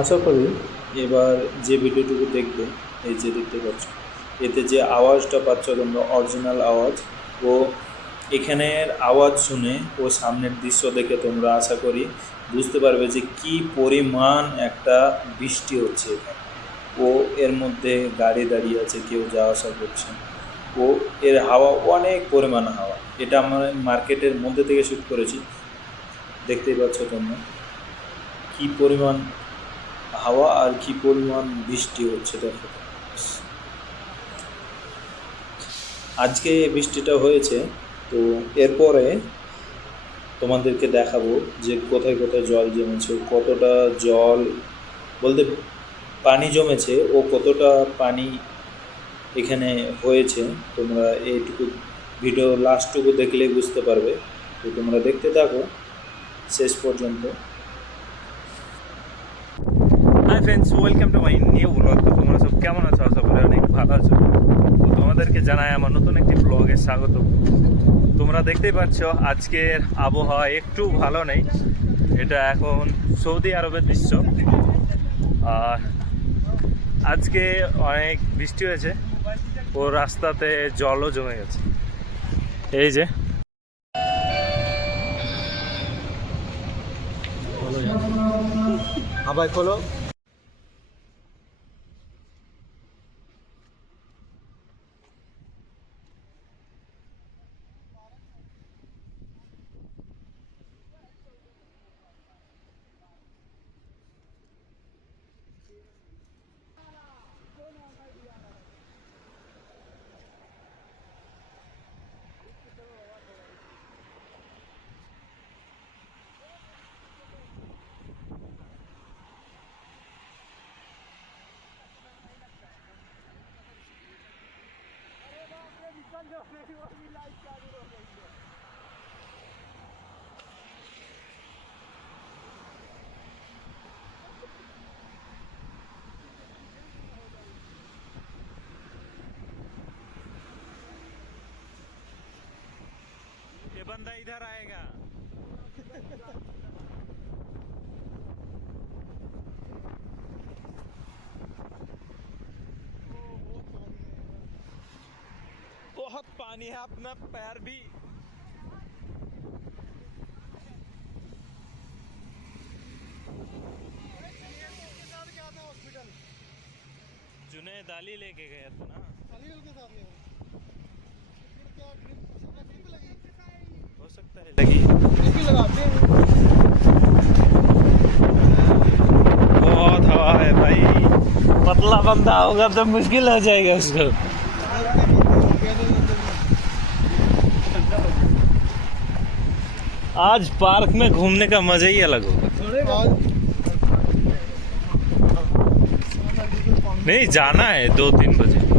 আশা করি এবার যে ভিডিওটুকু দেখবে, এই যে দেখতে পাচ্ছ, এতে যে আওয়াজটা পাচ্ছ তোমরা অরিজিনাল আওয়াজ, ও এখানের আওয়াজ শুনে ও সামনের দৃশ্য দেখে তোমরা আশা করি বুঝতে পারবে যে কি পরিমাণ একটা বৃষ্টি হচ্ছে এখানে। ও এর মধ্যে গাড়ি দাঁড়িয়ে আছে, কেউ যাওয়া আসা করছে। ও এর হাওয়া অনেক পরিমাণ হাওয়া। এটা আমরা মার্কেটের মধ্যে থেকে শ্যুট করেছি, দেখতেই পাচ্ছ তোমরা কি পরিমাণ হাওয়া আর কি পরিমাণ বৃষ্টি হচ্ছে। দেখো আজকে এই বৃষ্টিটা হয়েছে, তো এরপরে তোমাদেরকে দেখাবো যে কোথায় কোথায় জল জমেছে, কতটা জল বলতে পানি জমেছে ও কতটা পানি এখানে হয়েছে। তোমরা এইটুকু ভিডিও লাস্টটুকু দেখলেই বুঝতে পারবে, তো তোমরা দেখতে থাকো শেষ পর্যন্ত। Hi friends, welcome to my new blog. তো তোমরা সব কেমন আছো? আশা করি অনেক ভালো আছো। তো তোমাদেরকে জানাই আমার নতুন একটি ব্লগে স্বাগত। তোমরা দেখতেই পাচ্ছ আজকের আবহাওয়া একটু ভালো নেই। এটা এখন সৌদি আরবের দৃশ্য। আর আজকে অনেক বৃষ্টি হয়েছে ও রাস্তাতে জলও জমে গেছে। এই যে আবার খোলো। ये बंदा इधर आएगा। बहुत पानी है, अपना पैर भी जुनैद अली लेके गया था ना। हो सकता है लगी। बहुत हवा है भाई, पतला बंदा होगा तो मुश्किल हो जाएगा उसको। आज पार्क में घूमने का मजा ही अलग होगा। नहीं, जाना है 2-3 बजे।